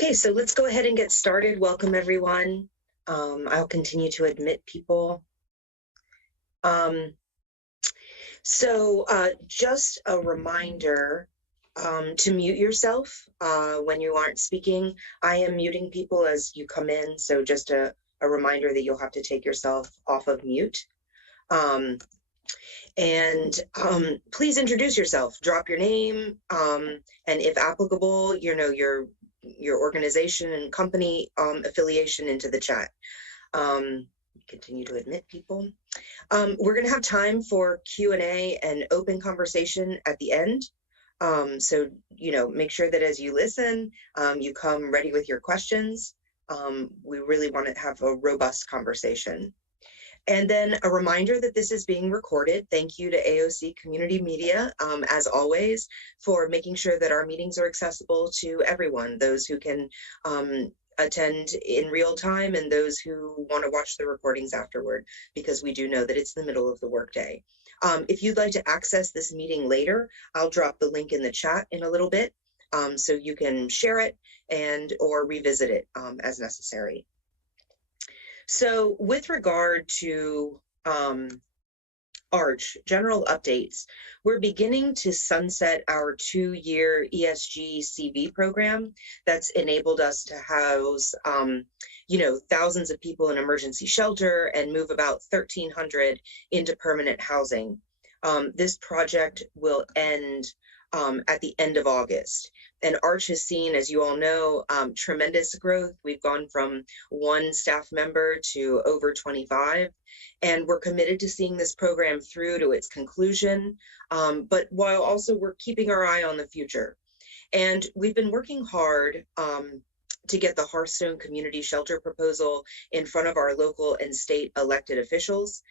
Okay, so let's go ahead and get started. Welcome, everyone. I'll continue to admit people. Just a reminder to mute yourself when you aren't speaking. I am muting people as you come in, so just a reminder that you'll have to take yourself off of mute. Please introduce yourself, drop your name, and if applicable, your organization and company affiliation into the chat. Continue to admit people. We're going to have time for Q&A and open conversation at the end. So, make sure that as you listen, you come ready with your questions. We really want to have a robust conversation. And then a reminder that this is being recorded. Thank you to AOC Community Media, as always, for making sure that our meetings are accessible to everyone, those who can attend in real time and those who want to watch the recordings afterward, because we do know that it's the middle of the workday. If you'd like to access this meeting later, I'll drop the link in the chat in a little bit, so you can share it or revisit it as necessary. So with regard to ARCH, general updates, we're beginning to sunset our 2-year ESG CV program that's enabled us to house, thousands of people in emergency shelter and move about 1,300 into permanent housing. This project will end at the end of August. And ARCH has seen, as you all know, tremendous growth. We've gone from 1 staff member to over 25, and we're committed to seeing this program through to its conclusion, but while also we're keeping our eye on the future. And we've been working hard to get the Hearthstone community shelter proposal in front of our local and state elected officials.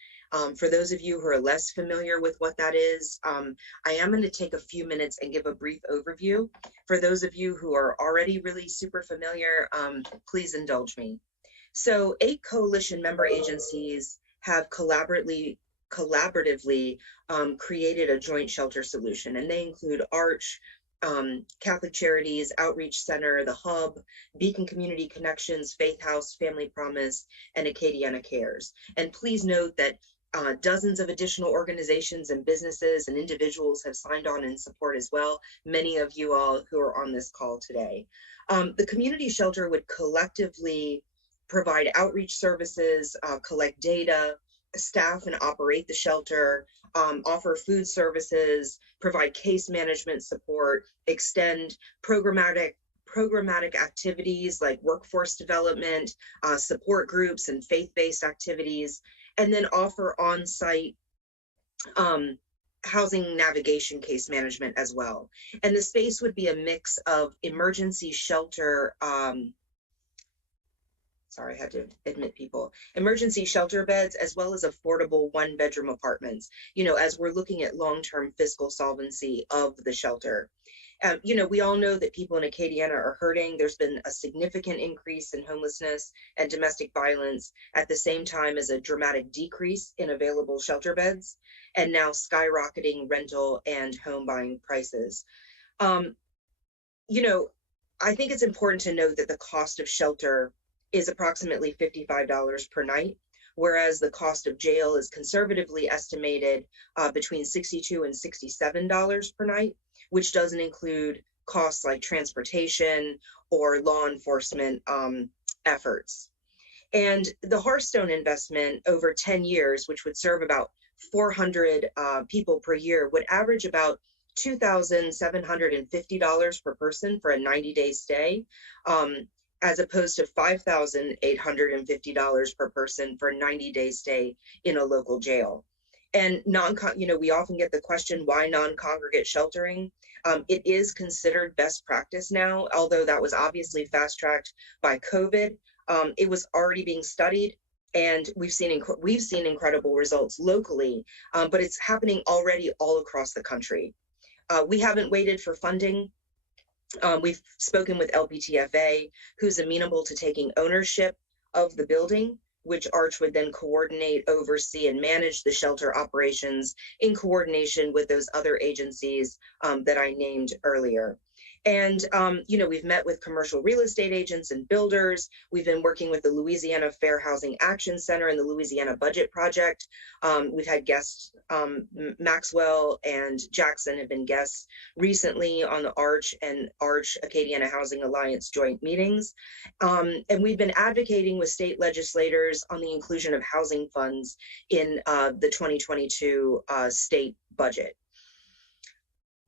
For those of you who are less familiar with what that is, I am going to take a few minutes and give a brief overview. For those of you who are already really super familiar, please indulge me. So 8 coalition member agencies have collaboratively created a joint shelter solution, and they include ARCH, Catholic Charities, Outreach Center, The Hub, Beacon Community Connections, Faith House, Family Promise, and Acadiana Cares. And please note that dozens of additional organizations and businesses and individuals have signed on in support as well, many of you all who are on this call today. The community shelter would collectively provide outreach services, collect data, staff and operate the shelter, offer food services, provide case management support, extend programmatic activities like workforce development, support groups and faith-based activities, and then offer on-site housing navigation case management as well. And the space would be a mix of emergency shelter, sorry, I had to admit people, emergency shelter beds, as well as affordable 1-bedroom apartments, as we're looking at long-term fiscal solvency of the shelter. We all know that people in Acadiana are hurting. There's been a significant increase in homelessness and domestic violence at the same time as a dramatic decrease in available shelter beds, and now skyrocketing rental and home buying prices. I think it's important to note that the cost of shelter is approximately $55 per night, whereas the cost of jail is conservatively estimated between $62 and $67 per night, which doesn't include costs like transportation or law enforcement efforts. And the Hearthstone investment over 10 years, which would serve about 400 people per year, would average about $2,750 per person for a 90-day stay, as opposed to $5,850 per person for a 90-day stay in a local jail. And we often get the question, why non-congregate sheltering? It is considered best practice now, although that was obviously fast-tracked by COVID. It was already being studied, and we've seen incredible results locally, but it's happening already all across the country. We haven't waited for funding. We've spoken with LPTFA, who's amenable to taking ownership of the building, which ARCH would then coordinate, oversee, and manage the shelter operations in coordination with those other agencies that I named earlier. And, we've met with commercial real estate agents and builders. We've been working with the Louisiana Fair Housing Action Center and the Louisiana Budget Project. We've had guests, Maxwell and Jackson have been guests recently on the Arch and Arch Acadiana Housing Alliance joint meetings. And we've been advocating with state legislators on the inclusion of housing funds in the 2022 state budget.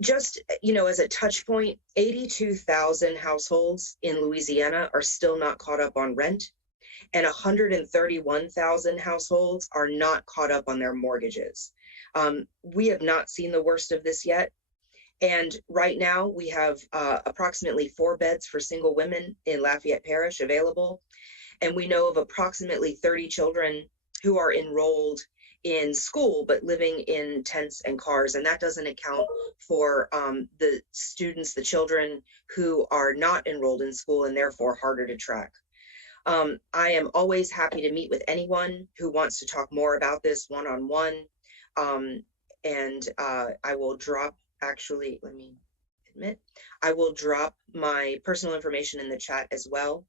Just, as a touch point, 82,000 households in Louisiana are still not caught up on rent, and 131,000 households are not caught up on their mortgages. We have not seen the worst of this yet. And right now we have approximately 4 beds for single women in Lafayette Parish available. And we know of approximately 30 children who are enrolled in school, but living in tents and cars. And that doesn't account for the students, the children who are not enrolled in school and therefore harder to track. I am always happy to meet with anyone who wants to talk more about this one-on-one. And I will drop, actually, let me admit, I will drop my personal information in the chat as well.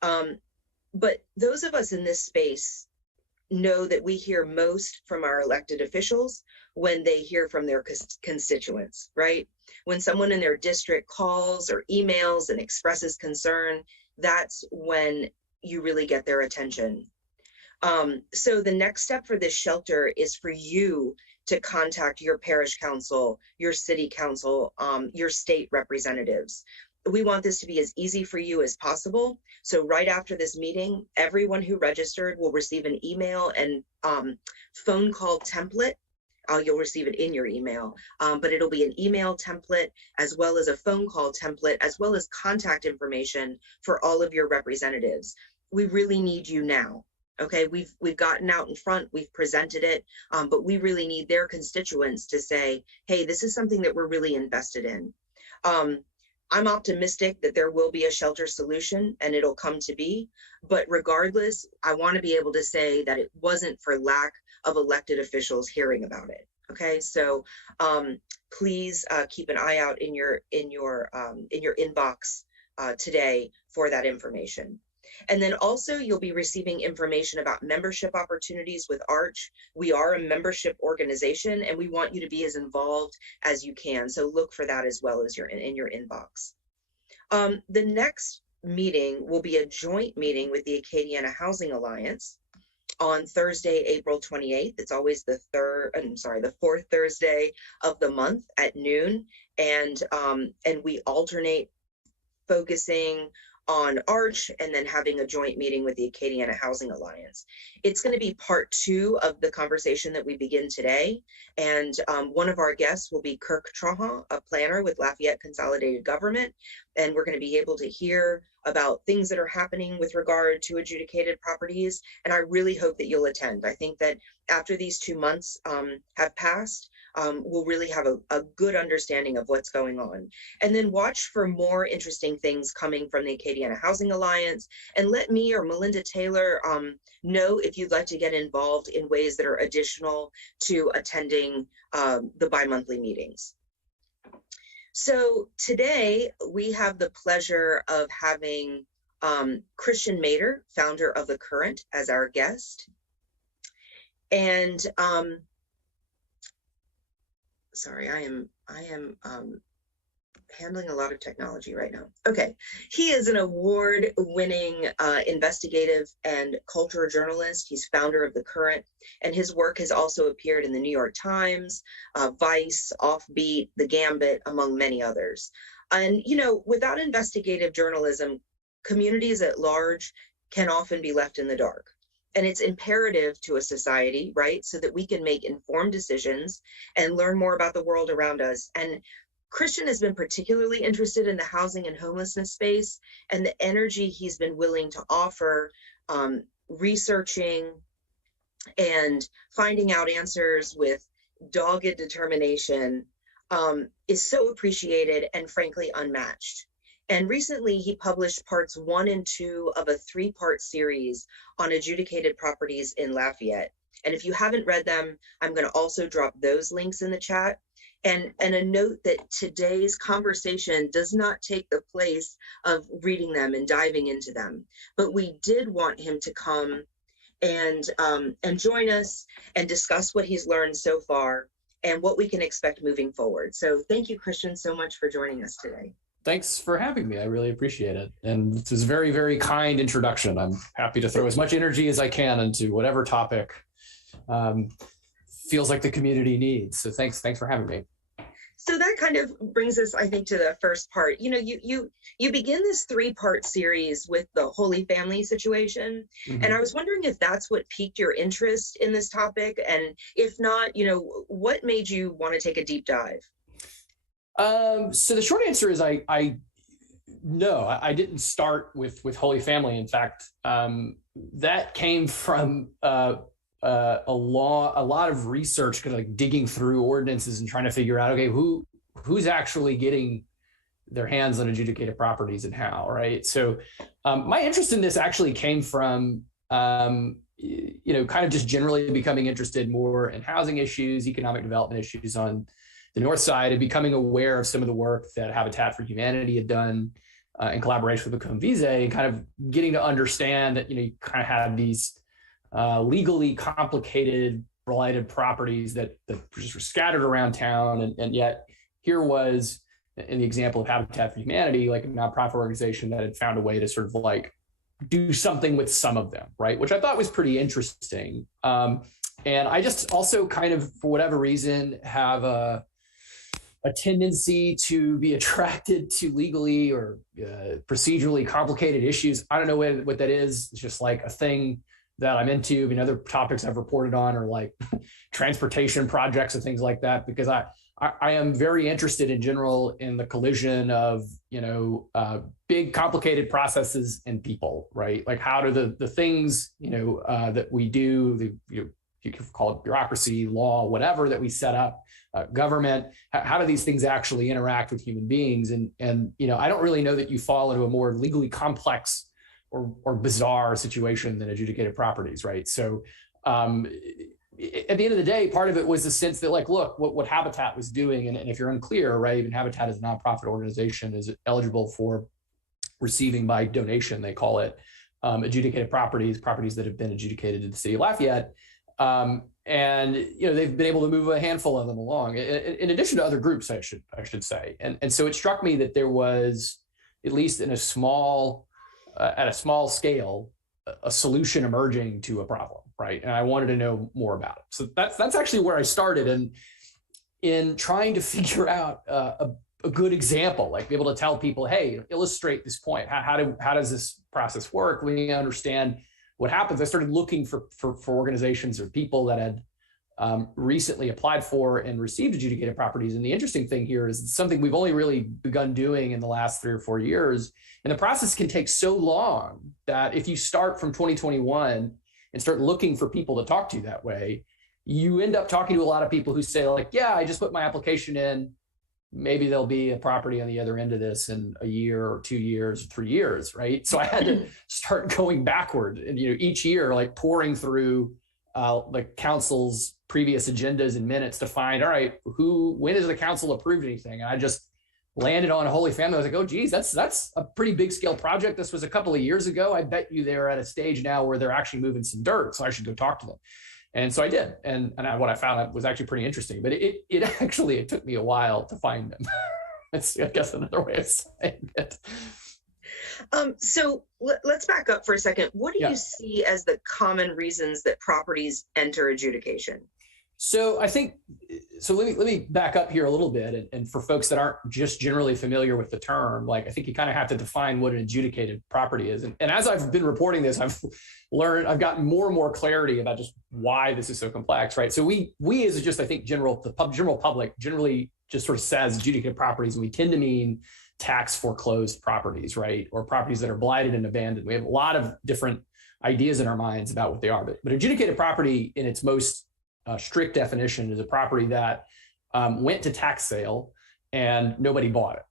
But those of us in this space know that we hear most from our elected officials when they hear from their constituents, right? When someone in their district calls or emails and expresses concern, that's when you really get their attention. So the next step for this shelter is for you to contact your parish council, your city council, your state representatives. We want this to be as easy for you as possible. So right after this meeting, everyone who registered will receive an email and phone call template. You'll receive it in your email, but it'll be an email template as well as a phone call template, as well as contact information for all of your representatives. We really need you now. Okay, we've gotten out in front, we've presented it, but we really need their constituents to say, hey, this is something that we're really invested in. I'm optimistic that there will be a shelter solution and it'll come to be, but regardless, I want to be able to say that it wasn't for lack of elected officials hearing about it. Okay, so please keep an eye out in your inbox today for that information. And then also you'll be receiving information about membership opportunities with Arch. We are a membership organization and we want you to be as involved as you can. So look for that as well as in your inbox. The next meeting will be a joint meeting with the Acadiana Housing Alliance on Thursday, April 28th. It's always the fourth Thursday of the month at noon. And we alternate focusing on Arch and then having a joint meeting with the Acadiana Housing Alliance. It's going to be part 2 of the conversation that we begin today. And one of our guests will be Kirk Trahan, a planner with Lafayette Consolidated Government. And we're going to be able to hear about things that are happening with regard to adjudicated properties. And I really hope that you'll attend. I think that after these 2 months have passed, we'll really have a good understanding of what's going on. And then watch for more interesting things coming from the Acadiana Housing Alliance. And let me or Melinda Taylor know if you'd like to get involved in ways that are additional to attending the bi-monthly meetings. So today we have the pleasure of having Christiaan Mader, founder of The Current, as our guest. And sorry, I am handling a lot of technology right now. Okay, he is an award-winning investigative and cultural journalist. He's founder of The Current, and his work has also appeared in the New York Times, Vice, Offbeat, The Gambit, among many others. And, without investigative journalism, communities at large can often be left in the dark. And it's imperative to a society, right, so that we can make informed decisions and learn more about the world around us. And Christiaan has been particularly interested in the housing and homelessness space and the energy he's been willing to offer, researching and finding out answers with dogged determination is so appreciated and frankly unmatched. And recently he published parts 1 and 2 of a 3-part series on adjudicated properties in Lafayette. And if you haven't read them, I'm going to also drop those links in the chat. And a note that today's conversation does not take the place of reading them and diving into them, but we did want him to come and join us and discuss what he's learned so far and what we can expect moving forward. So thank you, Christiaan, so much for joining us today. Thanks for having me. I really appreciate it. And this is a very, very kind introduction. I'm happy to throw as much energy as I can into whatever topic feels like the community needs. So thanks for having me. So that kind of brings us, I think, to the first part. You know, you begin this 3-part series with the Holy Family situation. Mm-hmm. And I was wondering if that's what piqued your interest in this topic. And if not, you know, what made you want to take a deep dive? So the short answer is I didn't start with Holy Family. In fact, that came from a lot of research, kind of like digging through ordinances and trying to figure out, okay, who's actually getting their hands on adjudicated properties and how, right? So my interest in this actually came from, kind of just generally becoming interested more in housing issues, economic development issues on the north side, and becoming aware of some of the work that Habitat for Humanity had done in collaboration with the Convise, and kind of getting to understand that, you kind of have these legally complicated, blighted properties that just were scattered around town. And yet here was, in the example of Habitat for Humanity, like a nonprofit organization that had found a way to sort of like do something with some of them, right? Which I thought was pretty interesting. And I just also kind of, for whatever reason, have a tendency to be attracted to legally or procedurally complicated issues. I don't know what that is. It's just like a thing that I'm into. I mean, other topics I've reported on are like transportation projects and things like that, because I am very interested in general in the collision of, big complicated processes and people, right? Like how do the things, that we do, you can call it bureaucracy, law, whatever that we set up, government, how do these things actually interact with human beings? And I don't really know that you fall into a more legally complex or bizarre situation than adjudicated properties, right? So at the end of the day, part of it was the sense that, like, look, what Habitat was doing, and if you're unclear, right, even Habitat is a nonprofit organization, is eligible for receiving by donation, they call it, adjudicated properties that have been adjudicated to the city of Lafayette. And they've been able to move a handful of them along, in addition to other groups, I should say. And so it struck me that there was, at least in at a small scale, a solution emerging to a problem, right? And I wanted to know more about it. So that's actually where I started. And in trying to figure out a good example, like be able to tell people, hey, illustrate this point. How does this process work? We understand what happens. I started looking for organizations or people that had recently applied for and received adjudicated properties. And the interesting thing here is it's something we've only really begun doing in the last 3 or 4 years. And the process can take so long that if you start from 2021 and start looking for people to talk to that way, you end up talking to a lot of people who say, like, yeah, I just put my application in. Maybe there'll be a property on the other end of this in a year or 2 years or 3 years, right? So I had to start going backward and, each year, like pouring through the council's previous agendas and minutes to find, all right, when has the council approved anything? And I just landed on Holy Family. I was like, oh, geez, that's a pretty big scale project. This was a couple of years ago. I bet you they're at a stage now where they're actually moving some dirt. So I should go talk to them. And so I did. And what I found was actually pretty interesting, but it took me a while to find them. That's, I guess, another way of saying it. So let's back up for a second. What do you see as the common reasons that properties enter adjudication? So I think, let me back up here a little bit. And for folks that aren't just generally familiar with the term, like, I think you kind of have to define what an adjudicated property is. And as I've been reporting this, I've gotten more and more clarity about just why this is so complex, right? So we as just, I think, general public generally just sort of says adjudicated properties, and we tend to mean tax foreclosed properties, right? Or properties that are blighted and abandoned. We have a lot of different ideas in our minds about what they are, but adjudicated property in its most strict definition is a property that went to tax sale and nobody bought it,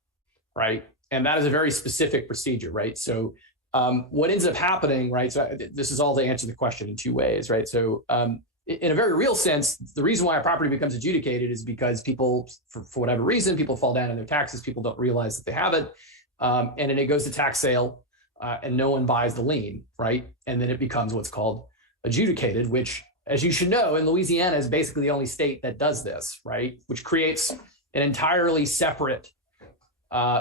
right? And that is a very specific procedure, right? So what ends up happening, right? So this is all to answer the question in 2 ways, right? So in a very real sense, the reason why a property becomes adjudicated is because people, for whatever reason, people fall down on their taxes, people don't realize that they have it, and then it goes to tax sale, and no one buys the lien, right? And then it becomes what's called adjudicated, which, as you should know, in Louisiana is basically the only state that does this, right? Which creates an entirely separate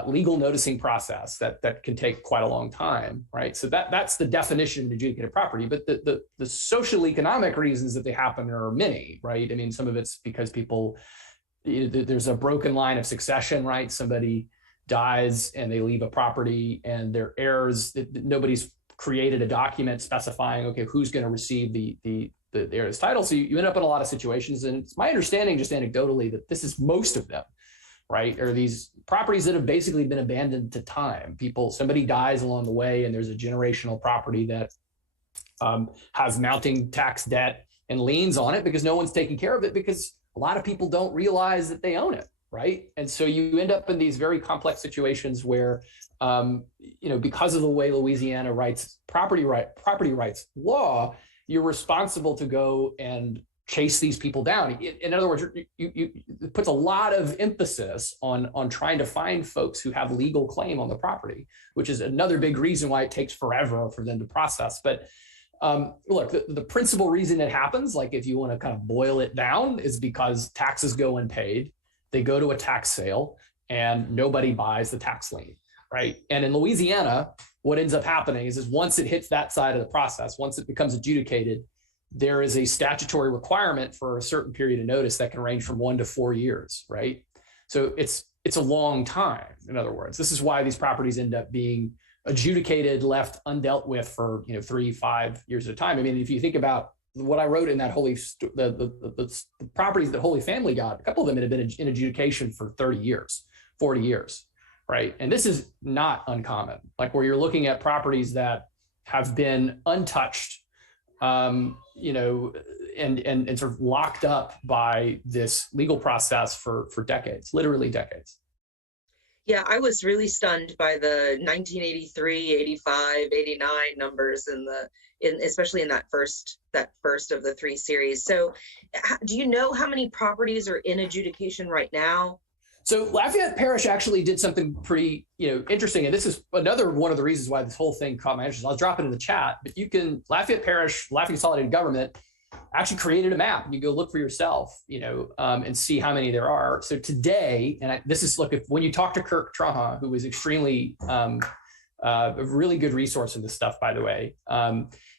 legal noticing process that can take quite a long time, right? So that's the definition of adjudicated property. But the social economic reasons that they happen are many, right? I mean, some of it's because people, there's a broken line of succession, right? Somebody dies and they leave a property and their heirs, nobody's created a document specifying, okay, who's going to receive the heir's title. So you end up in a lot of situations. And it's my understanding, just anecdotally, that this is most of them, right? Or these properties that have basically been abandoned to time. Somebody dies along the way and there's a generational property that has mounting tax debt and liens on it because no one's taking care of it, because a lot of people don't realize that they own it, right? And so you end up in these very complex situations where, because of the way Louisiana writes property rights law, you're responsible to go and chase these people down. In other words, it puts a lot of emphasis on trying to find folks who have legal claim on the property, which is another big reason why it takes forever for them to process. But look, the principal reason it happens, like if you want to kind of boil it down, is because taxes go unpaid, they go to a tax sale, and nobody buys the tax lien, right? And in Louisiana, what ends up happening is once it hits that side of the process, once it becomes adjudicated, there is a statutory requirement for a certain period of notice that can range from 1 to 4 years, right? So it's a long time. In other words, this is why these properties end up being adjudicated, left undealt with for 3-5 years at a time. I mean, if you think about what I wrote in that the properties that Holy Family got, a couple of them had been in adjudication for 30 years, 40 years, right? And this is not uncommon, like where you're looking at properties that have been untouched, and sort of locked up by this legal process for decades, literally decades. Yeah, I was really stunned by the 1983, 85, 89 numbers especially in that first of the 3 series. So do you know how many properties are in adjudication right now? So Lafayette Parish actually did something pretty, interesting. And this is another one of the reasons why this whole thing caught my interest. I'll drop it in the chat, but Lafayette Parish, Lafayette Consolidated Government actually created a map. You go look for yourself, and see how many there are. So today, when you talk to Kirk Traha, who was extremely, a really good resource in this stuff, by the way,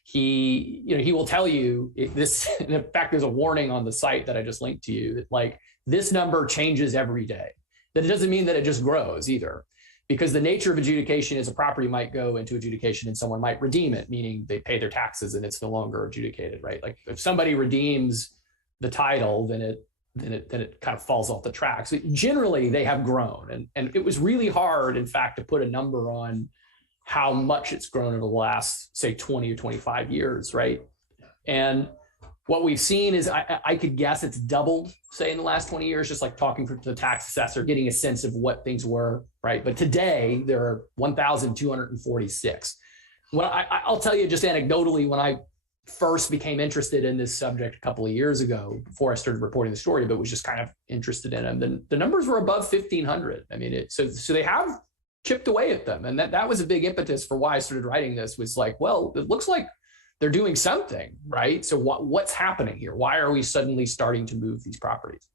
he will tell you this. In fact, there's a warning on the site that I just linked to you that this number changes every day. That it doesn't mean that it just grows either, because the nature of adjudication is a property might go into adjudication and someone might redeem it, meaning they pay their taxes and it's no longer adjudicated, right? Like if somebody redeems the title, then it kind of falls off the tracks. So generally, they have grown, and it was really hard, in fact, to put a number on how much it's grown over the last, say, 20 or 25 years, right? And what we've seen is I could guess it's doubled, say, in the last 20 years, just like talking to the tax assessor, getting a sense of what things were, right? But today, there are 1,246. I'll tell you just anecdotally, when I first became interested in this subject a couple of years ago, before I started reporting the story, but was just kind of interested in them, then the numbers were above 1,500. I mean, so they have chipped away at them. And that was a big impetus for why I started writing this, was like, well, it looks like they're doing something, right? So what's happening here? Why are we suddenly starting to move these properties?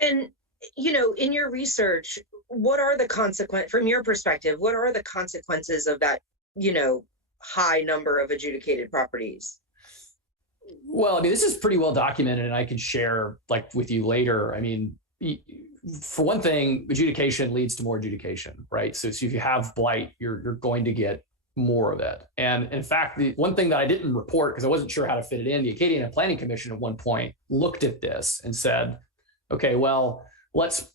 And, in your research, what are the consequences, from your perspective, what are the consequences of that, high number of adjudicated properties? Well, I mean, this is pretty well documented, and I can share with you later. I mean, for one thing, adjudication leads to more adjudication, right? So if you have blight, you're going to get more of it. And in fact, the one thing that I didn't report, because I wasn't sure how to fit it in, the Acadiana Planning Commission at one point looked at this and said, okay, well, let's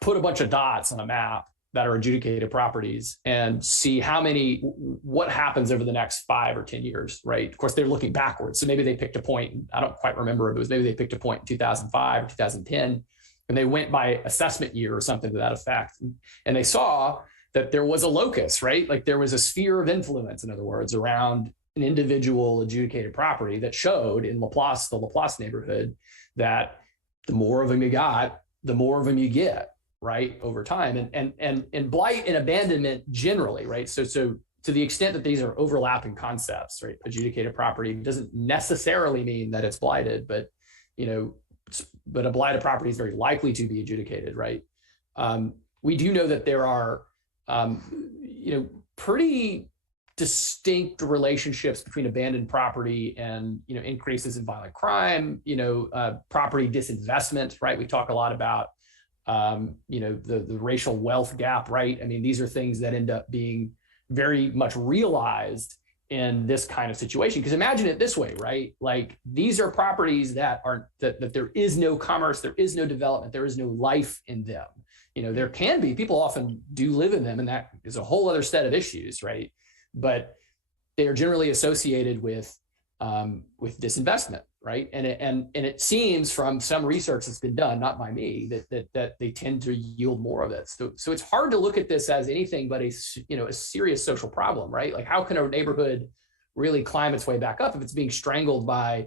put a bunch of dots on a map that are adjudicated properties and see what happens over the next 5 or 10 years, right? Of course, they're looking backwards. So maybe they picked a point, I don't quite remember if it was, maybe they picked a point in 2005 or 2010, and they went by assessment year or something to that effect. And they saw that there was a locus, right? Like there was a sphere of influence, in other words, around an individual adjudicated property that showed in Laplace, the Laplace neighborhood, that the more of them you got, the more of them you get, right, over time. And blight and abandonment generally, right? So to the extent that these are overlapping concepts, right? Adjudicated property doesn't necessarily mean that it's blighted, but but a blighted property is very likely to be adjudicated, right? We do know that there are, pretty distinct relationships between abandoned property and, increases in violent crime, property disinvestment, right? We talk a lot about, the racial wealth gap, right? I mean, these are things that end up being very much realized in this kind of situation. Because imagine it this way, right? Like, these are properties that there is no commerce, there is no development, there is no life in them. There can be, people often do live in them, and that is a whole other set of issues, right? But they are generally associated with disinvestment, right? And it seems from some research that's been done, not by me, that they tend to yield more of it. So it's hard to look at this as anything but a serious social problem, right? Like, how can a neighborhood really climb its way back up if it's being strangled by,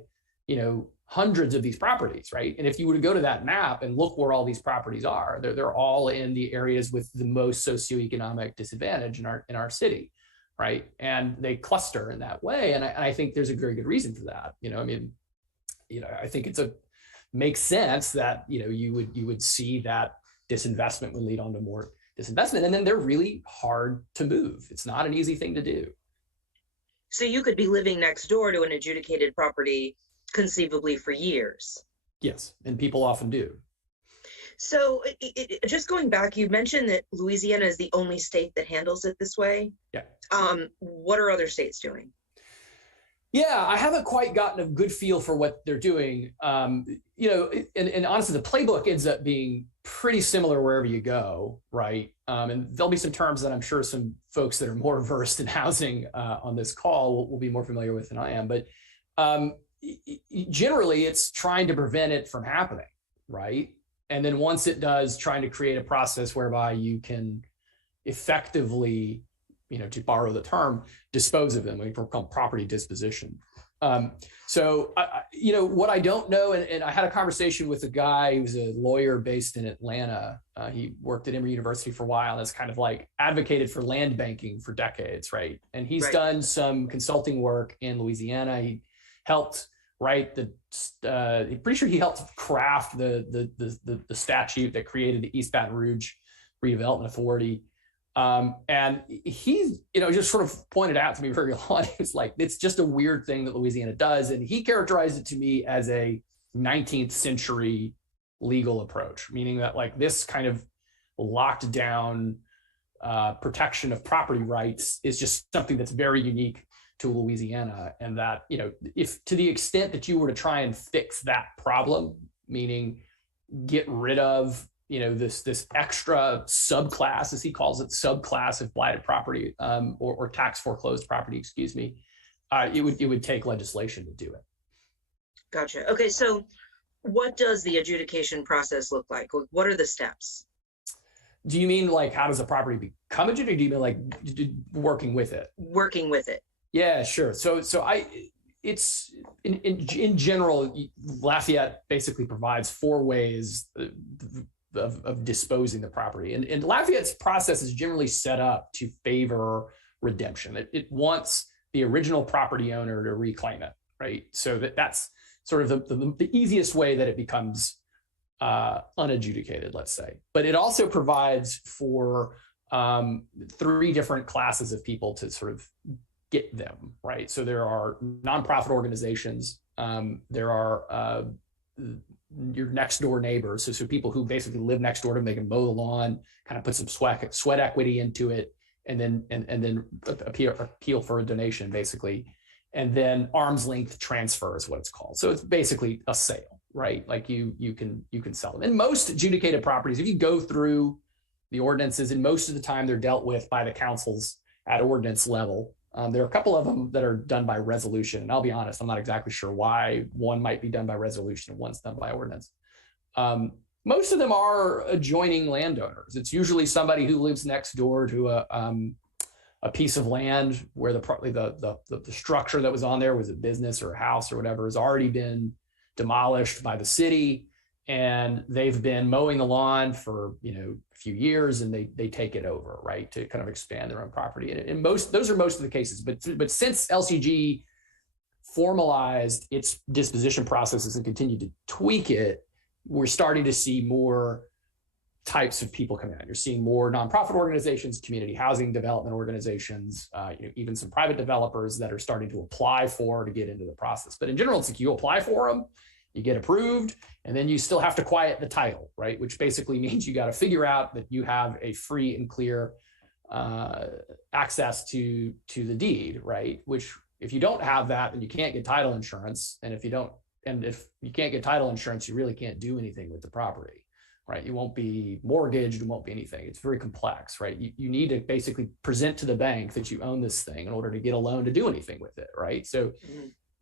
hundreds of these properties, right? And if you were to go to that map and look where all these properties are, they're all in the areas with the most socioeconomic disadvantage in our city, right? And they cluster in that way. And I think there's a very good reason for that. I think makes sense that, you would see that disinvestment would lead on to more disinvestment. And then they're really hard to move. It's not an easy thing to do. So you could be living next door to an adjudicated property conceivably for years. Yes, and people often do. So just going back, you mentioned that Louisiana is the only state that handles it this way. Yeah. What are other states doing? Yeah, I haven't quite gotten a good feel for what they're doing. And honestly, the playbook ends up being pretty similar wherever you go, right? And there'll be some terms that I'm sure some folks that are more versed in housing on this call will be more familiar with than I am. But generally, it's trying to prevent it from happening, right? And then once it does, trying to create a process whereby you can effectively, to borrow the term, dispose of them. We call property disposition. So what I don't know, and I had a conversation with a guy who's a lawyer based in Atlanta. He worked at Emory University for a while and has kind of like advocated for land banking for decades, right? And he's done some consulting work in Louisiana. He helped write I'm pretty sure he helped craft the statute that created the East Baton Rouge Redevelopment Authority. And he's, just sort of pointed out to me very early, it's like, it's just a weird thing that Louisiana does. And he characterized it to me as a 19th century legal approach, meaning that like this kind of locked down protection of property rights is just something that's very unique to Louisiana. And that, if to the extent that you were to try and fix that problem, meaning get rid of this extra subclass, as he calls it, subclass of blighted property or tax foreclosed property, excuse me, it would take legislation to do it. Gotcha. Okay, so what does the adjudication process look like? What are the steps? Do you mean like how does a property become adjudicated? Or do you mean like working with it? Working with it. Yeah, sure. So it's in general, Lafayette basically provides 4 ways of disposing the property. And Lafayette's process is generally set up to favor redemption. It wants the original property owner to reclaim it, right? So that's sort of the easiest way that it becomes unadjudicated, let's say. But it also provides for 3 different classes of people to sort of get them, right? So there are nonprofit organizations, there are your next door neighbors, so people who basically live next door to them, they can mow the lawn, kind of put some sweat equity into it, and then appeal for a donation, basically. And then arm's length transfer is what it's called. So it's basically a sale, right? Like you can sell them. And most adjudicated properties, if you go through the ordinances, and most of the time they're dealt with by the councils at ordinance level. There are a couple of them that are done by resolution. And I'll be honest, I'm not exactly sure why one might be done by resolution and one's done by ordinance. Most of them are adjoining landowners. It's usually somebody who lives next door to a piece of land where the structure that was on there was a business or a house or whatever has already been demolished by the city, and they've been mowing the lawn for a few years, and they take it over, right, to kind of expand their own property. And those are most of the cases. But since LCG formalized its disposition processes and continued to tweak it, we're starting to see more types of people come in. You're seeing more nonprofit organizations, community housing development organizations, even some private developers that are starting to apply to get into the process. But in general, it's like you apply for them, you get approved, and then you still have to quiet the title, right? Which basically means you got to figure out that you have a free and clear access to the deed, right? Which if you don't have that, then you can't get title insurance. And if you can't get title insurance, you really can't do anything with the property, right? You won't be mortgaged, it won't be anything. It's very complex, right? You need to basically present to the bank that you own this thing in order to get a loan to do anything with it, right? So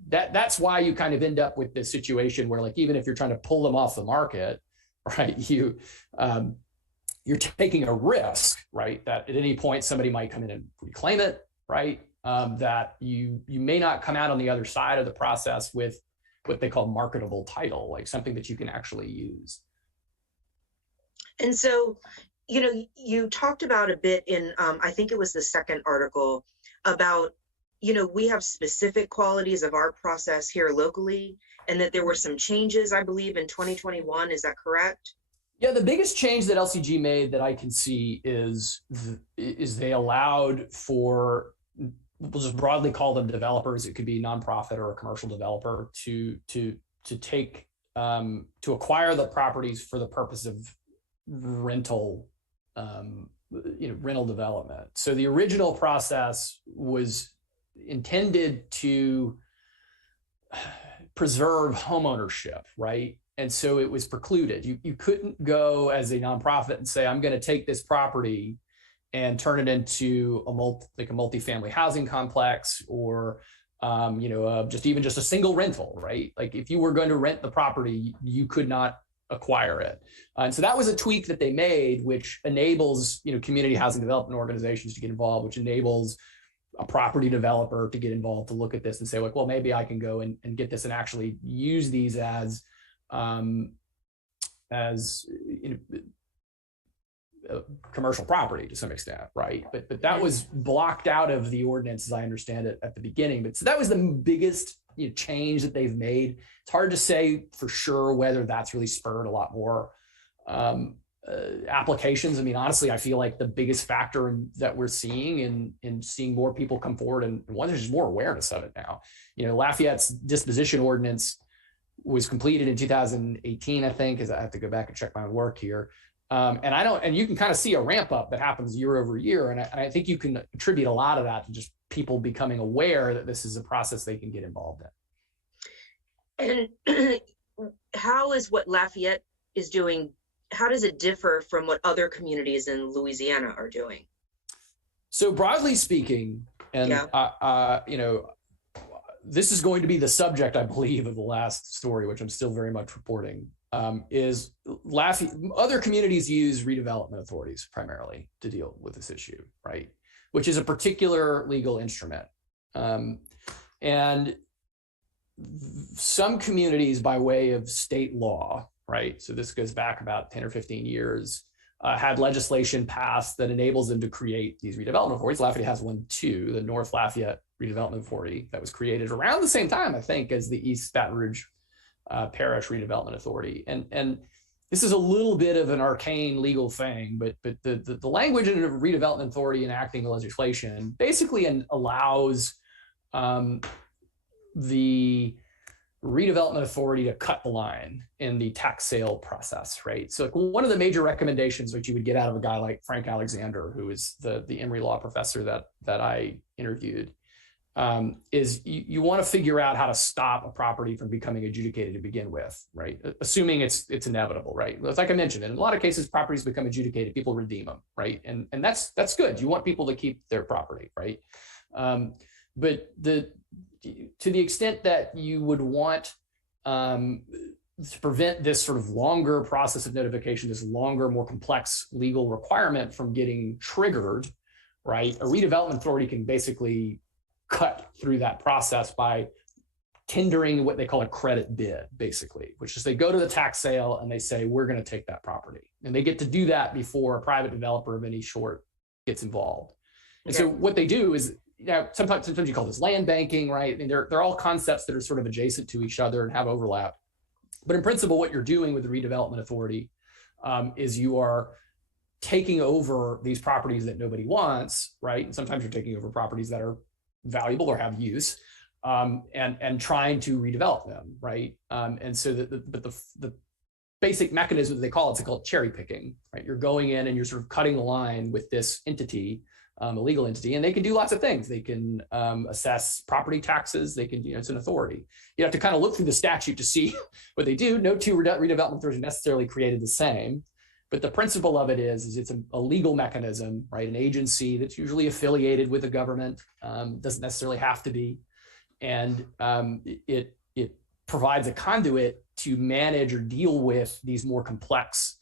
that's why you kind of end up with this situation where, like, even if you're trying to pull them off the market, right, you're taking a risk, right, that at any point somebody might come in and reclaim it, right? That you may not come out on the other side of the process with what they call marketable title, like something that you can actually use. And so, you talked about a bit in, I think it was the second article, about, we have specific qualities of our process here locally, and that there were some changes, I believe, in 2021. Is that correct? Yeah, the biggest change that LCG made that I can see is they allowed for, we'll just broadly call them developers. It could be nonprofit or a commercial developer to take to acquire the properties for the purpose of rental development. So the original process was intended to preserve homeownership, right? And so it was precluded. You couldn't go as a nonprofit and say, I'm going to take this property and turn it into a multifamily housing complex, or just a single rental, right? Like if you were going to rent the property, you could not acquire it. And so that was a tweak that they made, which enables community housing development organizations to get involved, which enables a property developer to get involved, to look at this and say, like, well, maybe I can go and get this and actually use these as commercial property to some extent, right? But that was blocked out of the ordinance, as I understand it, at the beginning. But so that was the biggest change that they've made. It's hard to say for sure whether that's really spurred a lot more applications. I mean, honestly, I feel like the biggest factor that we're seeing in seeing more people come forward, and one, there's just more awareness of it now. Lafayette's disposition ordinance was completed in 2018, I think, as I have to go back and check my work here. And you can kind of see a ramp up that happens year over year. And I think you can attribute a lot of that to just people becoming aware that this is a process they can get involved in. And how is what Lafayette is doing, how does it differ from what other communities in Louisiana are doing? So broadly speaking, and this is going to be the subject, I believe, of the last story, which I'm still very much reporting, is other communities use redevelopment authorities primarily to deal with this issue, right? Which is a particular legal instrument. And some communities, by way of state law, right? So this goes back about 10 or 15 years, had legislation passed that enables them to create these redevelopment authorities. Lafayette has one too, the North Lafayette Redevelopment Authority, that was created around the same time, I think, as the East Baton Rouge Parish Redevelopment Authority. And this is a little bit of an arcane legal thing, but the language in a redevelopment authority enacting the legislation basically allows the redevelopment authority to cut the line in the tax sale process, right? So one of the major recommendations which you would get out of a guy like Frank Alexander, who is the Emory Law professor that I interviewed, is you want to figure out how to stop a property from becoming adjudicated to begin with, right? Assuming it's inevitable, right? It's like I mentioned, in a lot of cases, properties become adjudicated, people redeem them, right? And that's good. You want people to keep their property, right? But to the extent that you would want to prevent this sort of longer process of notification, this longer, more complex legal requirement from getting triggered, right? A redevelopment authority can basically cut through that process by tendering what they call a credit bid, basically, which is they go to the tax sale and they say, we're going to take that property. And they get to do that before a private developer of any sort gets involved. And so what they do is, sometimes you call this land banking, right? And they're all concepts that are sort of adjacent to each other and have overlap. But in principle, what you're doing with the redevelopment authority is you are taking over these properties that nobody wants, right? And sometimes you're taking over properties that are valuable or have use, and trying to redevelop them, right? And so the basic mechanism that they call it's called cherry picking, right? You're going in and you're sort of cutting the line with this entity, a legal entity, and they can do lots of things. They can assess property taxes. They can, it's an authority. You have to kind of look through the statute to see what they do. No two redevelopment authorities are necessarily created the same, but the principle of it is it's a legal mechanism, right? An agency that's usually affiliated with the government, doesn't necessarily have to be, and it provides a conduit to manage or deal with these more complex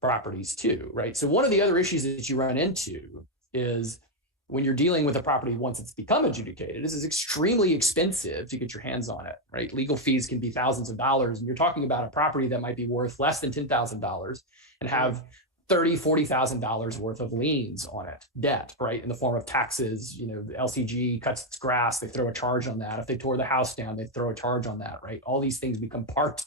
properties too, right? So one of the other issues that you run into is when you're dealing with a property once it's become adjudicated, this is extremely expensive to get your hands on it, right? Legal fees can be thousands of dollars, and you're talking about a property that might be worth less than $10,000 and have $30,000, $40,000 worth of liens on it, debt, right? In the form of taxes. The LCG cuts its grass, they throw a charge on that. If they tore the house down, they throw a charge on that, right? All these things become part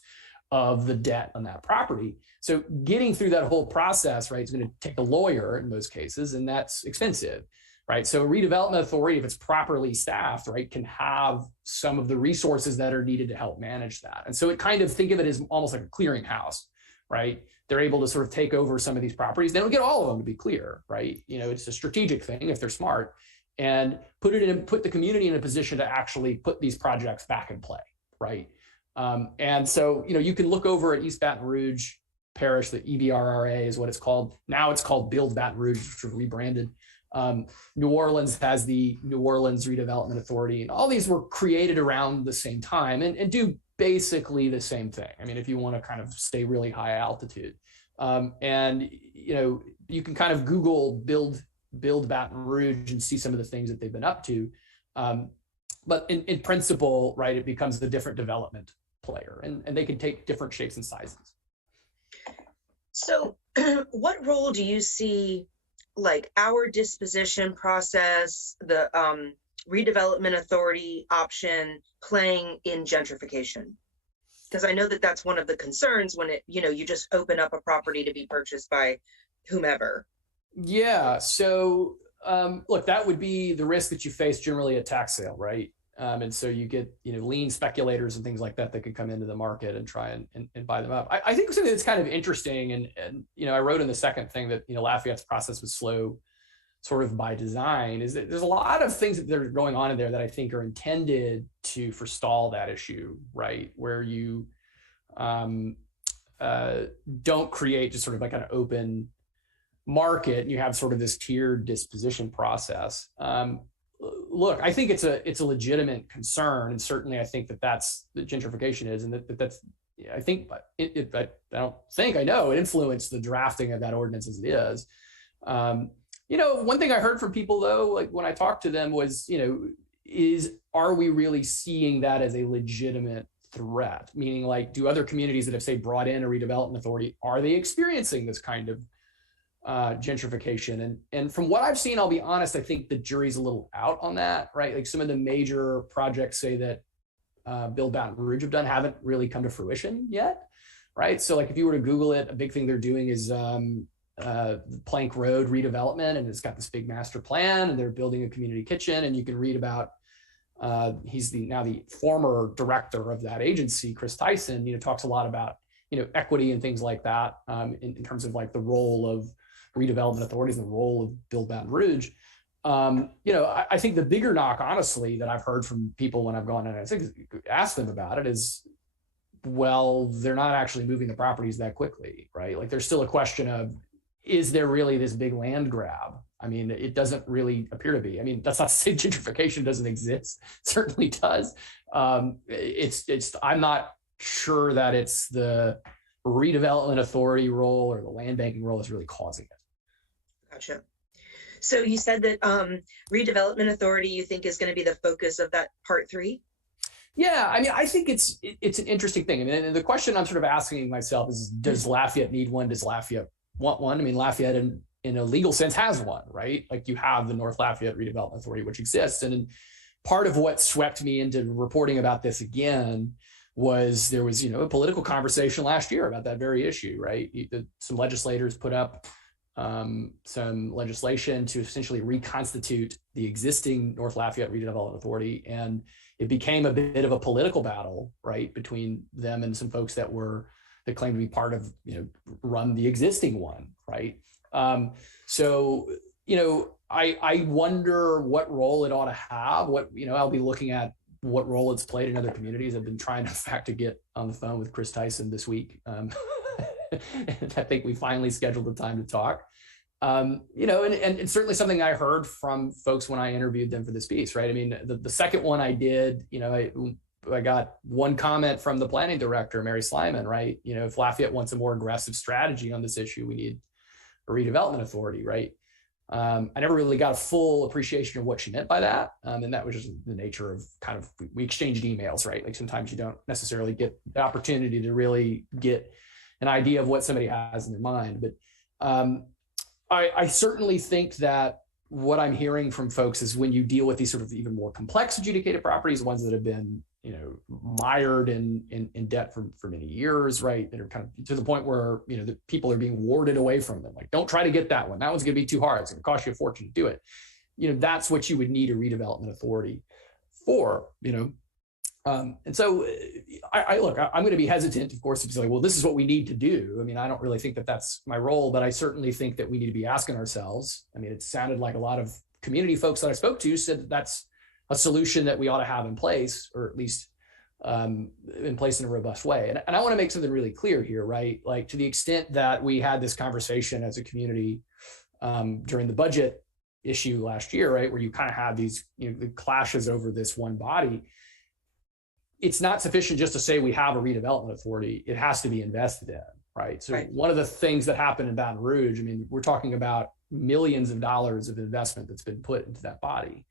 of the debt on that property. So getting through that whole process, right, is going to take a lawyer in most cases, and that's expensive, right? So a redevelopment authority, if it's properly staffed, right, can have some of the resources that are needed to help manage that. And so it kind of, think of it as almost like a clearinghouse, right? They're able to sort of take over some of these properties. They don't get all of them, to be clear, right? It's a strategic thing if they're smart, and put the community in a position to actually put these projects back in play, right? And so, you can look over at East Baton Rouge Parish, the EBRRA is what it's called. Now it's called Build Baton Rouge, which was rebranded. New Orleans has the New Orleans Redevelopment Authority, and all these were created around the same time and do basically the same thing. I mean, if you want to kind of stay really high altitude. And, you can kind of Google build Baton Rouge and see some of the things that they've been up to. But in principle, right, it becomes the different development player, and they can take different shapes and sizes. So what role do you see, like, our disposition process, the redevelopment authority option playing in gentrification? Because I know that that's one of the concerns when you just open up a property to be purchased by whomever. Yeah. So look, that would be the risk that you face generally at tax sale, right? And so you get, lien speculators and things like that could come into the market and try and buy them up. I think something that's kind of interesting, and I wrote in the second thing that, Lafayette's process was slow sort of by design, is that there's a lot of things that are going on in there that I think are intended to forestall that issue, right? Where you don't create just sort of like an open market, and you have sort of this tiered disposition process. Look, I think it's a legitimate concern, and certainly I think that's the gentrification is, and that's I think I know it influenced the drafting of that ordinance as it is. One thing I heard from people though, like when I talked to them, was are we really seeing that as a legitimate threat? Meaning, like, do other communities that have, say, brought in a redevelopment authority, are they experiencing this kind of gentrification? And from what I've seen, I'll be honest, I think the jury's a little out on that, right? Like, some of the major projects, say, that Build Baton Rouge have done haven't really come to fruition yet, right? So, like, if you were to Google it, a big thing they're doing is Plank Road redevelopment, and it's got this big master plan, and they're building a community kitchen, and you can read about he's now the former director of that agency, Chris Tyson, talks a lot about equity and things like that, in terms of like the role of redevelopment authorities and the role of Build Baton Rouge. I think the bigger knock, honestly, that I've heard from people when I've gone in and asked them about it is, well, they're not actually moving the properties that quickly, right? Like, there's still a question of, is there really this big land grab? I mean, it doesn't really appear to be. I mean, that's not to say gentrification doesn't exist. It certainly does. I'm not sure that it's the redevelopment authority role or the land banking role that's really causing it. Gotcha. So you said that redevelopment authority you think is going to be the focus of that part 3? Yeah, I mean, I think it's an interesting thing. I mean, and the question I'm sort of asking myself is, does Lafayette need one? Does Lafayette want one? I mean, Lafayette in a legal sense has one, right? Like you have the North Lafayette Redevelopment Authority, which exists. And part of what swept me into reporting about this again was there was, a political conversation last year about that very issue, right? Some legislators put up some legislation to essentially reconstitute the existing North Lafayette Redevelopment Authority. And it became a bit of a political battle, right, between them and some folks that claimed to be part of, run the existing one, right? So, I wonder what role it ought to have. I'll be looking at what role it's played in other communities. I've been trying, in fact, to get on the phone with Chris Tyson this week. And I think we finally scheduled the time to talk. And certainly something I heard from folks when I interviewed them for this piece, right? I mean, the second one I did, I got one comment from the planning director, Mary Slyman, right? If Lafayette wants a more aggressive strategy on this issue, we need a redevelopment authority, right? I never really got a full appreciation of what she meant by that. And that was just the nature of kind of, we exchanged emails, right? Like sometimes you don't necessarily get the opportunity to really get an idea of what somebody has in their mind. But I certainly think that what I'm hearing from folks is when you deal with these sort of even more complex adjudicated properties, ones that have been, mired in debt for many years, right? That are kind of to the point where, the people are being warded away from them. Like, don't try to get that one. That one's going to be too hard. It's going to cost you a fortune to do it. That's what you would need a redevelopment authority for, and so I'm going to be hesitant, of course, to say, well, this is what we need to do. I mean, I don't really think that that's my role, but I certainly think that we need to be asking ourselves. I mean, it sounded like a lot of community folks that I spoke to said that that's a solution that we ought to have in place, or at least in place in a robust way. And I want to make something really clear here, right? Like, to the extent that we had this conversation as a community during the budget issue last year, right, where you kind of have these, the clashes over this one body, it's not sufficient just to say we have a redevelopment authority. It has to be invested in, right? So One of the things that happened in Baton Rouge, I mean, we're talking about millions of dollars of investment that's been put into that body,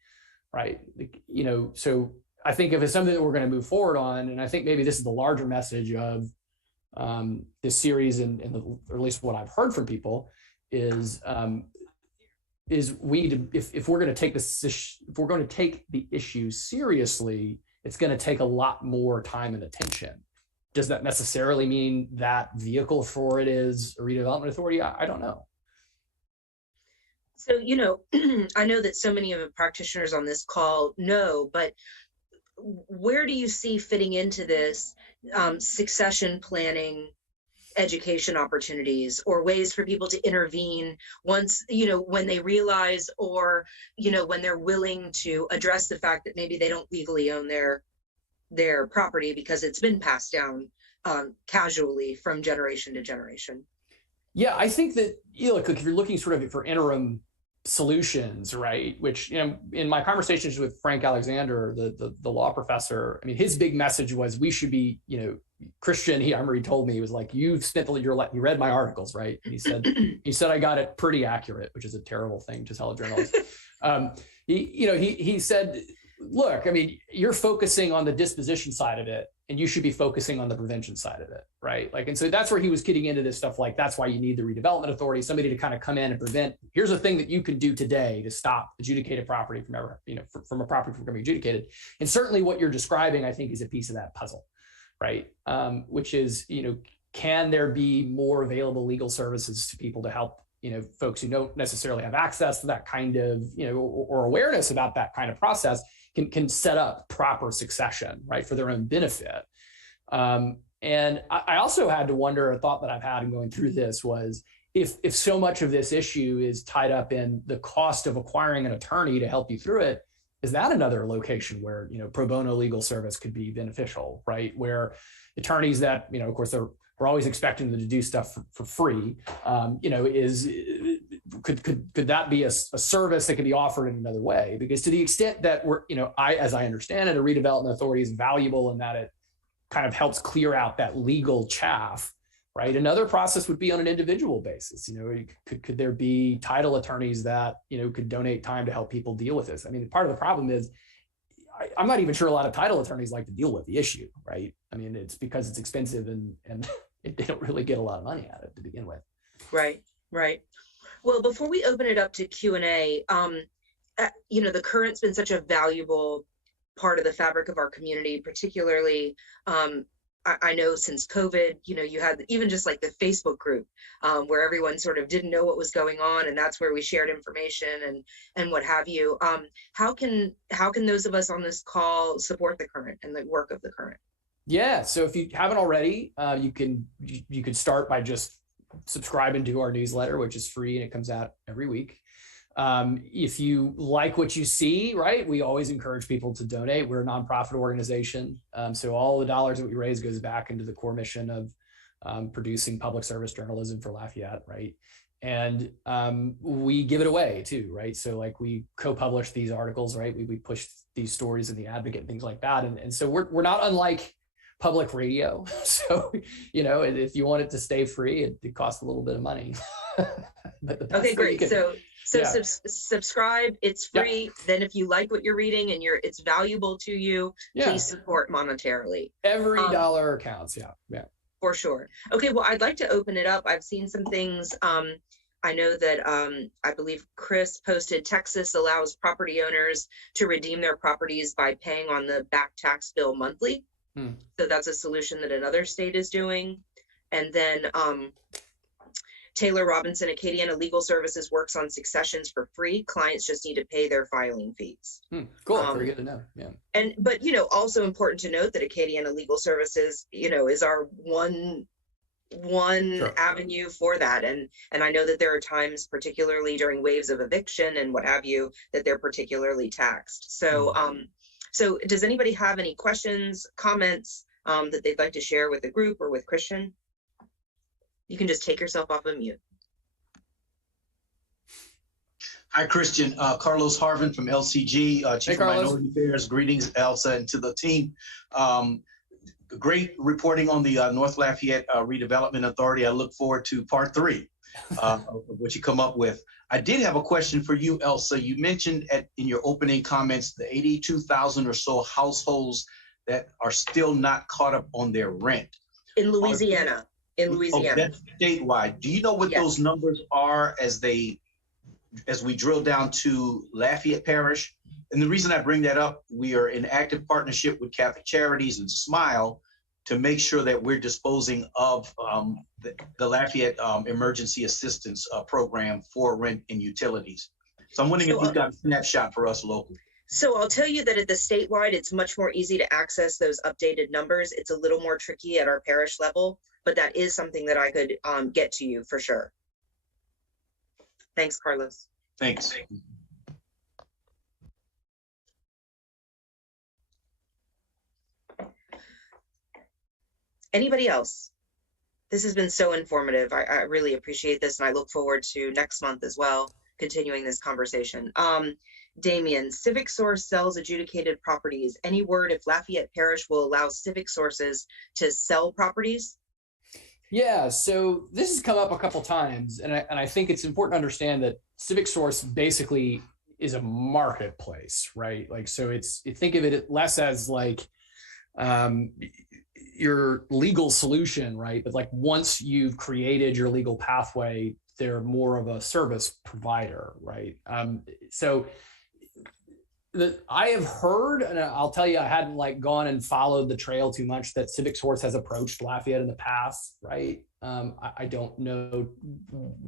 right? So I think if it's something that we're going to move forward on, and I think maybe this is the larger message of this series, or at least what I've heard from people is we need to, if we're going to take this, if we're going to take the issue seriously, it's going to take a lot more time and attention. Does that necessarily mean that vehicle for it is a redevelopment authority? I don't know. So, I know that so many of the practitioners on this call know, but where do you see fitting into this succession planning, education opportunities, or ways for people to intervene once, when they realize, or, when they're willing to address the fact that maybe they don't legally own their property because it's been passed down casually from generation to generation? Yeah, I think that, look, if you're looking sort of for interim solutions, right, which, in my conversations with Frank Alexander, the law professor, I mean, his big message was we should be, Christian, I remember he told me, he was like, you've spent you read my articles, right? And he said I got it pretty accurate, which is a terrible thing to tell a journalist. He said, look, I mean, you're focusing on the disposition side of it, and you should be focusing on the prevention side of it, right? Like, and so that's where he was getting into this stuff. Like, that's why you need the redevelopment authority, somebody to kind of come in and prevent. Here's a thing that you can do today to stop adjudicated property from ever, from a property from becoming adjudicated. And certainly what you're describing, I think, is a piece of that puzzle, right? Which is, can there be more available legal services to people to help, folks who don't necessarily have access to that kind of, or awareness about that kind of process can set up proper succession, right, for their own benefit. And I also had to wonder, a thought that I've had in going through this was, if so much of this issue is tied up in the cost of acquiring an attorney to help you through it, is that another location where, pro bono legal service could be beneficial, right? Where attorneys that, of course, we're always expecting them to do stuff for free, could that be a service that could be offered in another way? Because to the extent that we're, as I understand it, a redevelopment authority is valuable in that it kind of helps clear out that legal chaff. right? Another process would be on an individual basis. Could there be title attorneys that, could donate time to help people deal with this? I mean, part of the problem is I'm not even sure a lot of title attorneys like to deal with the issue, right? I mean, it's because it's expensive and they don't really get a lot of money out of it to begin with. Right. Well, before we open it up to Q&A, the current's been such a valuable part of the fabric of our community, particularly, I know since COVID, you had even just like the Facebook group where everyone sort of didn't know what was going on, and that's where we shared information and what have you. How can those of us on this call support the current and the work of the current? Yeah, so if you haven't already, you could start by just subscribing to our newsletter, which is free and it comes out every week. If you like what you see, right, we always encourage people to donate. We're a nonprofit organization. So all the dollars that we raise goes back into the core mission of producing public service journalism for Lafayette, right? And we give it away too, right? So like we co-publish these articles, right? We push these stories in the Advocate and things like that. And so we're not unlike public radio. So, if you want it to stay free, it costs a little bit of money. Okay, great. So subscribe, it's free. Yeah. Then if you like what you're reading and it's valuable to you, please support monetarily. Every dollar counts. Yeah. For sure. Okay, well, I'd like to open it up. I've seen some things. I know that I believe Chris posted Texas allows property owners to redeem their properties by paying on the back tax bill monthly. So that's a solution that another state is doing. And then Taylor Robinson, Acadiana Legal Services works on successions for free. Clients just need to pay their filing fees. Cool, very good to know. Yeah. But also important to note that Acadiana Legal Services, is our one sure. avenue for that. And I know that there are times, particularly during waves of eviction and what have you, that they're particularly taxed. So so does anybody have any questions, comments that they'd like to share with the group or with Christiaan? You can just take yourself off of mute. Hi, Christiaan. Carlos Harvin from LCG, Chief of Minority Affairs. Greetings, Elsa, and to the team. Great reporting on the North Lafayette Redevelopment Authority. I look forward to part 3 of what you come up with. I did have a question for you, Elsa. You mentioned in your opening comments the 82,000 or so households that are still not caught up on their rent. In Louisiana. Oh, that's statewide. Do you know what those numbers are as we drill down to Lafayette Parish? And the reason I bring that up, we are in active partnership with Catholic Charities and SMILE to make sure that we're disposing of the Lafayette Emergency Assistance Program for rent and utilities. So I'm wondering if you've got a snapshot for us locally. So I'll tell you that at the statewide, it's much more easy to access those updated numbers. It's a little more tricky at our parish level, but that is something that I could get to you for sure. Thanks, Carlos. Thanks. Anybody else? This has been so informative. I really appreciate this, and I look forward to next month as well, continuing this conversation. Damien, Civic Source sells adjudicated properties. Any word if Lafayette Parish will allow Civic Sources to sell properties? Yeah, so this has come up a couple times, and I think it's important to understand that Civic Source basically is a marketplace, right? Like, so think of it less as like your legal solution, right? But like once you've created your legal pathway, they're more of a service provider, right? So I have heard, and I'll tell you, I hadn't like gone and followed the trail too much, that Civic Source has approached Lafayette in the past, right? I don't know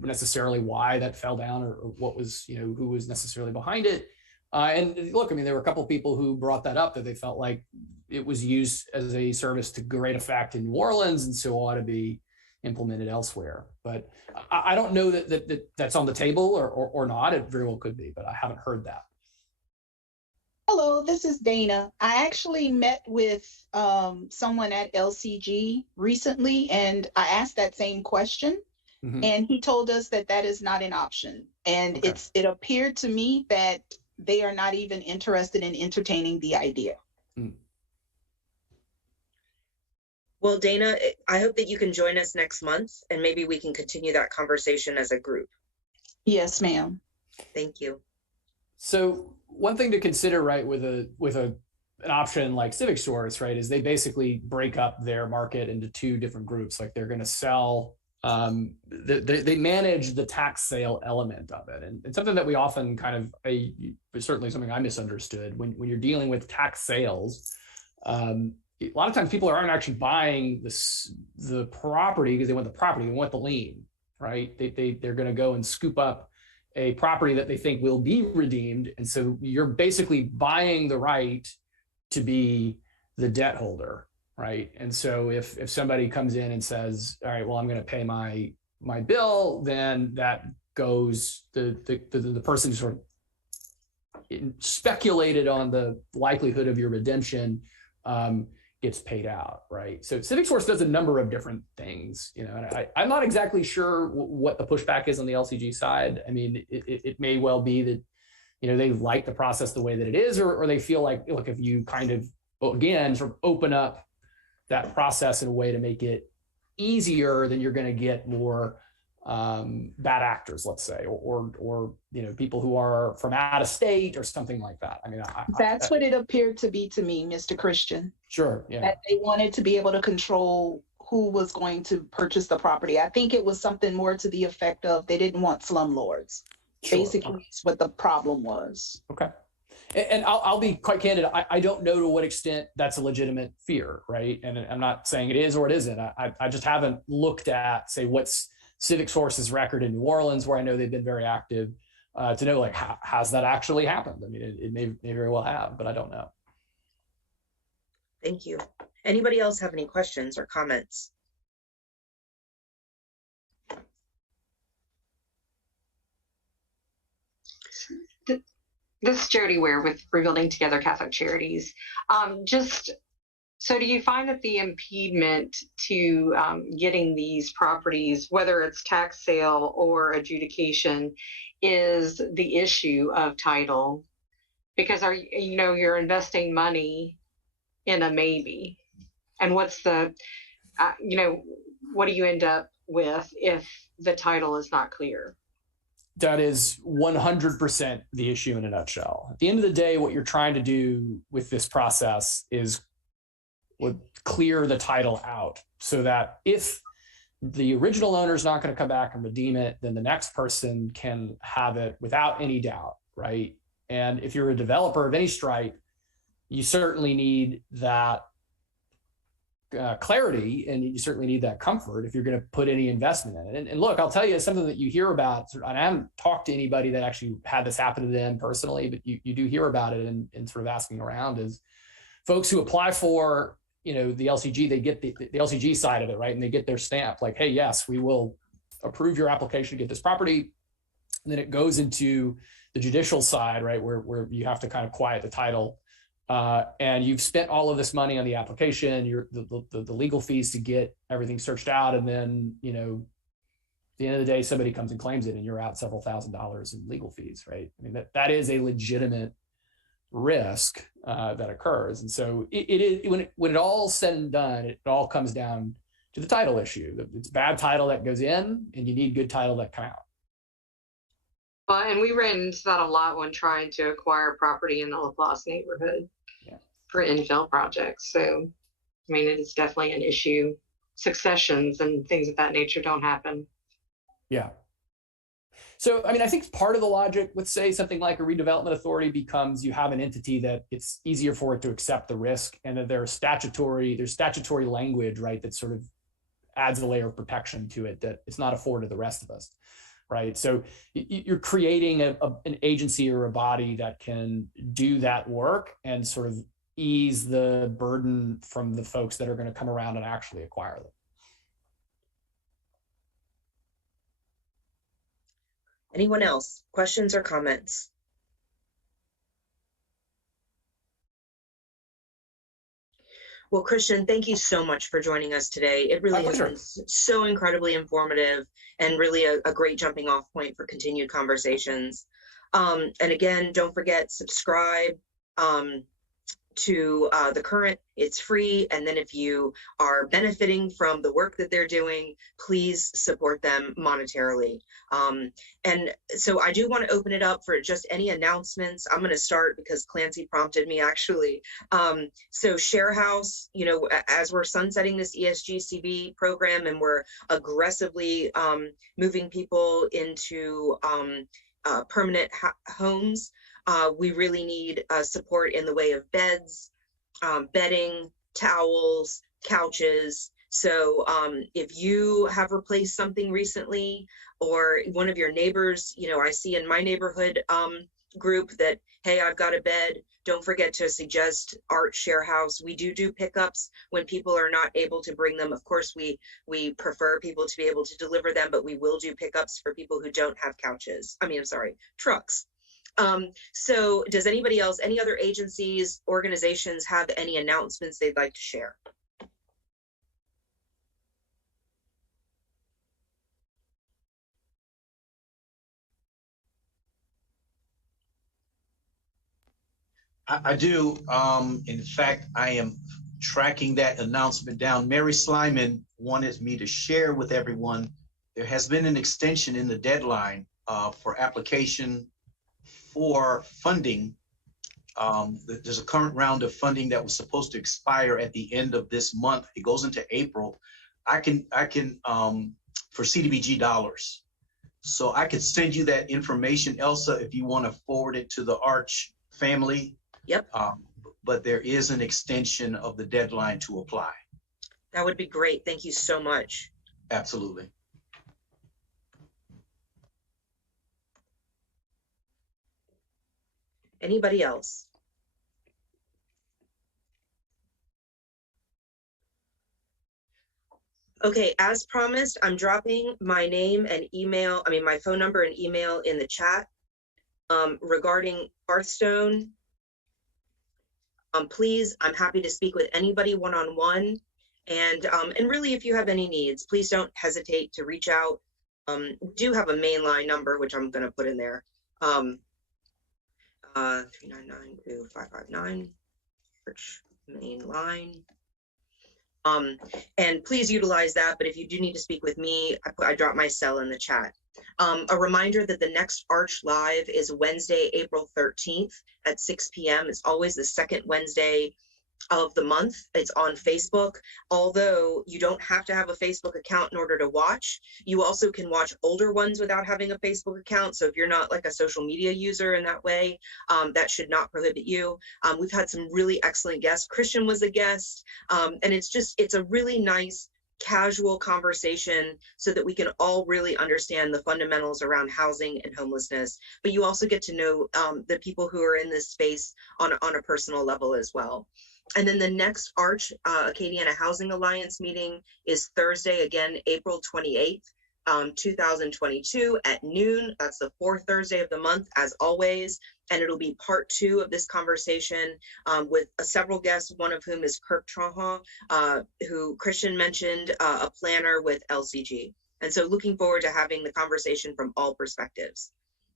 necessarily why that fell down or what was, who was necessarily behind it. And look, I mean, there were a couple of people who brought that up, that they felt like it was used as a service to great effect in New Orleans, and so ought to be implemented elsewhere. But I don't know that's on the table or not. It very well could be, but I haven't heard that. Hello, this is Dana. I actually met with someone at LCG recently, and I asked that same question, and he told us that is not an option. And it appeared to me that they are not even interested in entertaining the idea. Well, Dana, I hope that you can join us next month, and maybe we can continue that conversation as a group. Yes, ma'am. Thank you. So one thing to consider, right, with an option like Civic Source, right, is they basically break up their market into two different groups. Like they're going to sell, they manage the tax sale element of it, and something that we often kind of, certainly something I misunderstood when you're dealing with tax sales. A lot of times people aren't actually buying the property because they want the property, they want the lien, right? They're going to go and scoop up a property that they think will be redeemed. And so you're basically buying the right to be the debt holder, right? And so if somebody comes in and says, all right, well, I'm going to pay my bill, then that goes, the person who sort of speculated on the likelihood of your redemption gets paid out, right? So Civic Source does a number of different things, and I'm not exactly sure what the pushback is on the LCG side. I mean, it may well be that, they like the process the way that it is, or they feel like, look, if you kind of, again, sort of open up that process in a way to make it easier, then you're going to get more bad actors, let's say, or people who are from out of state or something like that. I mean, that's what it appeared to be to me, Mr. Christian. Sure. Yeah. That they wanted to be able to control who was going to purchase the property. I think it was something more to the effect of they didn't want slumlords. Sure. Basically, that's what the problem was. Okay. And I'll be quite candid. I don't know to what extent that's a legitimate fear, right? And I'm not saying it is or it isn't. I just haven't looked at, say, what's Civic Source's record in New Orleans, where I know they've been very active, to know, like, has that actually happened? I mean, it may very well have, but I don't know. Thank you. Anybody else have any questions or comments? This is Jody Ware with Rebuilding Together Catholic Charities. So do you find that the impediment to getting these properties, whether it's tax sale or adjudication, is the issue of title? Because you're investing money in a maybe, and what's the, what do you end up with if the title is not clear? That is 100% the issue in a nutshell. At the end of the day, what you're trying to do with this process is would clear the title out, so that if the original owner is not going to come back and redeem it, then the next person can have it without any doubt, right? And if you're a developer of any stripe, you certainly need that clarity, and you certainly need that comfort if you're going to put any investment in it. And look, I'll tell you something that you hear about, and I haven't talked to anybody that actually had this happen to them personally, but you do hear about it and sort of asking around, is folks who apply for the LCG, they get the LCG side of it, right? And they get their stamp like, hey, yes, we will approve your application to get this property. And then it goes into the judicial side, right? Where you have to kind of quiet the title. And you've spent all of this money on the application, the legal fees to get everything searched out. And then, at the end of the day, somebody comes and claims it and you're out several $1,000s in legal fees, right? I mean, that is a legitimate risk that occurs. And so it is, when it all said and done, it all comes down to the title issue. It's bad title that goes in, and you need good title that come out. Well, and we ran into that a lot when trying to acquire property in the Laplace neighborhood for infill projects. So, I mean, it is definitely an issue. Successions and things of that nature don't happen. Yeah. So, I mean, I think part of the logic with, say, something like a redevelopment authority becomes you have an entity that it's easier for it to accept the risk, and that there's statutory language, right, that sort of adds a layer of protection to it that it's not afforded the rest of us, right? So you're creating an agency or a body that can do that work and sort of ease the burden from the folks that are going to come around and actually acquire them. Anyone else? Questions or comments? Well, Christiaan, thank you so much for joining us today. It really has been so incredibly informative and really a great jumping off point for continued conversations. And again, don't forget, subscribe, to the current, it's free. And then if you are benefiting from the work that they're doing, please support them monetarily. And so I do want to open it up for just any announcements. I'm going to start because Clancy prompted me actually. So Share House, you know, as we're sunsetting this ESGCV program and we're aggressively moving people into permanent homes, we really need support in the way of beds, bedding, towels, couches. So if you have replaced something recently, or one of your neighbors, you know, I see in my neighborhood group that, hey, I've got a bed, don't forget to suggest Art Share House. We do pickups when people are not able to bring them. Of course, we prefer people to be able to deliver them, but we will do pickups for people who don't have couches. I mean, I'm sorry, trucks. So does anybody else, any other agencies, organizations have any announcements they'd like to share? I do. In fact, I am tracking that announcement down. Mary Slyman wanted me to share with everyone, there has been an extension in the deadline for application for funding. There's a current round of funding that was supposed to expire at the end of this month. It goes into April. I can for CDBG dollars. So I could send you that information, Elsa, if you want to forward it to the Arch family. Yep. But there is an extension of the deadline to apply. That would be great. Thank you so much. Absolutely. Anybody else? Okay, as promised, I'm dropping my name and email, my phone number and email in the chat regarding Hearthstone. Please, I'm happy to speak with anybody one-on-one. And really, if you have any needs, please don't hesitate to reach out. We do have a mainline number, which I'm going to put in there. 399-2559, Church main line. And please utilize that. But if you do need to speak with me, I drop my cell in the chat. A reminder that the next Arch Live is Wednesday, April 13th at 6 p.m. It's always the second Wednesday of the month. It's on Facebook. Although you don't have to have a Facebook account in order to watch, you also can watch older ones without having a Facebook account. So if you're not like a social media user in that way, that should not prohibit you. We've had some really excellent guests. Christiaan was a guest, and it's a really nice casual conversation so that we can all really understand the fundamentals around housing and homelessness, but you also get to know the people who are in this space on a personal level as well. And then the next Arch Acadiana Housing Alliance meeting is Thursday, again, April 28th, 2022 at noon. That's the fourth Thursday of the month, as always. And it'll be part 2 of this conversation with several guests, one of whom is Kirk Tronha, who Christiaan mentioned, a planner with LCG. And so looking forward to having the conversation from all perspectives.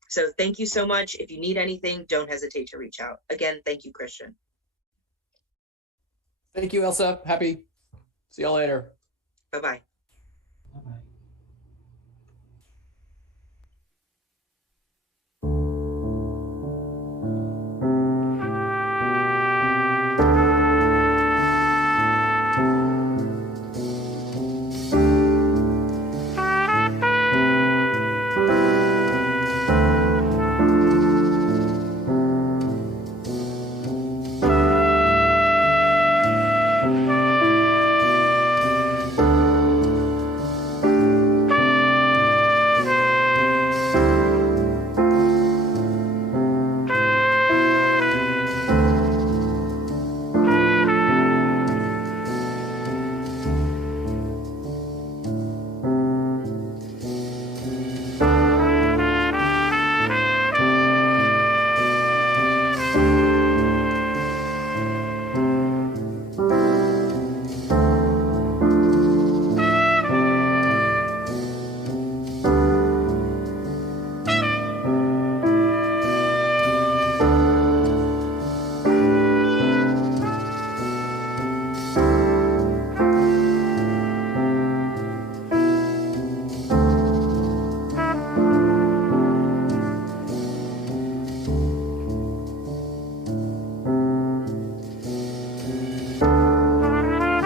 So thank you so much. If you need anything, don't hesitate to reach out. Again, thank you, Christiaan. Thank you, Elsa. Happy. See you later. Bye-bye.